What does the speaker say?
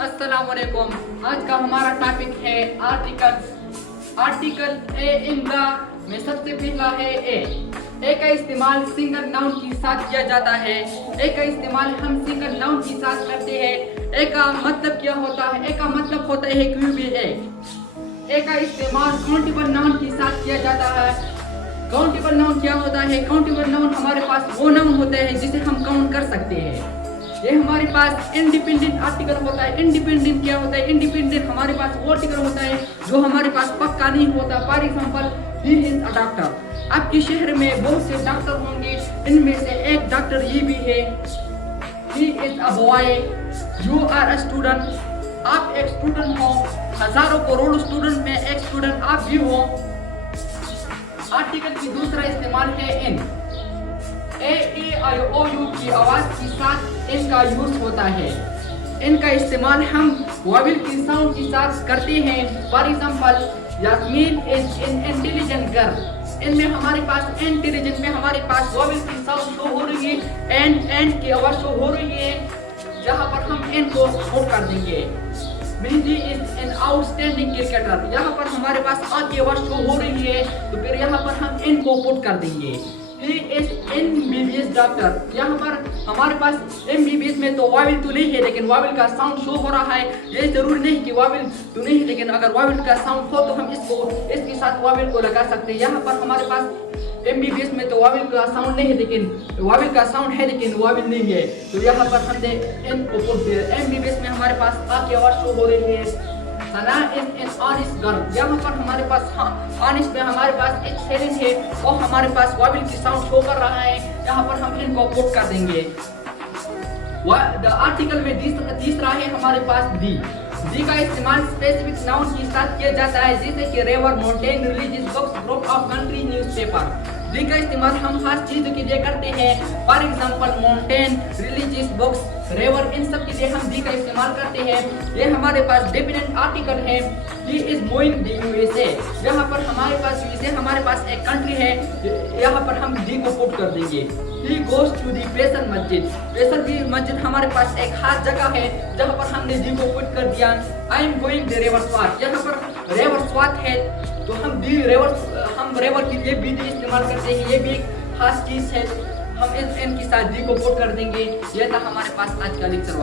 अस्सलामुअलैकुम। आज का हमारा टॉपिक है आर्टिकल ए इन द में सबसे पहला है ए का इस्तेमाल सिंगल नाउन के साथ किया जाता है। ए का इस्तेमाल हम सिंगल नाउन के साथ करते हैं। ए का मतलब क्या होता है? ए का मतलब होता है कोई भी एक। ए का इस्तेमाल काउंटेबल नाउन के साथ किया जाता है। काउंटेबल नाउन क्या होता है? काउंटेबल नाउन हमारे पास वो नाउन होता है जिसे हम काउंट कर सकते हैं। ये हमारे पास इंडिपेंडेंट आर्टिकल होता है। इंडिपेंडेंट क्या होता है? इंडिपेंडेंट हमारे पास वो आर्टिकल होता है जो हमारे पास पक्का नहीं होता। For example, he is a doctor. आपके शहर में बहुत से डॉक्टर होंगे, इनमें से एक डॉक्टर ये भी है। He is a boy, you are a student. आप एक स्टूडेंट हो, हजारों करोड़ों स्टूडेंट में एक स्टूडेंट आप भी हो। आर्टिकल की दूसरा इस्तेमाल है इन। ए ई आई ओ यू की आवाज के साथ इनका यूज होता है। इनका इस्तेमाल हम वॉवेल की साउंड के साथ करते हैं। For example, Yasmeen is an intelligent girl. इनमें हमारे पास इंटेलिजेंट में हमारे पास वॉवेल की साउंड शो हो रही है, एंड की आवाज शो हो रही है, जहां पर हम एन को नोट कर देंगे। Mehndi is an outstanding cricketer. यहाँ पर हमारे पास आ की आवाज शो हो रही है, तो फिर यहाँ पर हम एन को पुट कर देंगे। He is MBBS doctor. यहाँ पर हमारे पास MBBS में तो वाविल तो नहीं है, लेकिन वाविल का साउंड शो हो रहा है। ये जरूरी नहीं कि वाविल तो नहीं है, लेकिन अगर वाविल का साउंड हो तो हम इसके साथ वाविल को लगा सकते हैं। यहाँ पर हमारे पास MBBS में तो वाविल का साउंड नहीं है, लेकिन वाविल का साउंड है लेकिन वाविल नहीं है, तो यहाँ पर हमने एन को पुट दिया। MBBS में हमारे पास आ की आवाज शो हो रही है। सना इज एन ऑनेस्ट गर्ल। यहाँ पर हमारे पास ऑनेस्ट में हमारे पास एक सेलेंस है और हमारे पास वाविल की साउंड शो कर रहा है, यहाँ पर हम इनको पुट कर देंगे। द आर्टिकल में तीसरा है हमारे पास दी। दी का इस्तेमाल स्पेसिफिक नाउन के साथ किया जाता है, जैसे कि river, mountain, religious books, group of country, newspaper. The का इस्तेमाल हम खास चीजों के लिए करते हैं। For example, mountain, religious books, river, इन सब के लिए हम दी का इस्तेमाल करते हैं। ये हमारे पास डिपेंडेंट आर्टिकल है। He is moving the USA. यहाँ पर हमारे पास यूएसए हमारे पास एक कंट्री है, यहाँ पर हम दी को पुट कर देंगे। He goes to the Faisal Masjid. Faisal भी मस्जिद हमारे पास एक खास जगह है, जहाँ पर हमने दी को पुट कर दिया। I am going the river Swat. यहाँ पर रिवर स्वात है, तो हम रिवर के लिए भी दी इस्तेमाल करते हैं। ये भी एक खास चीज है, हम इनके साथ दी को पुट कर देंगे। यह था हमारे पास आज का लेक्चर।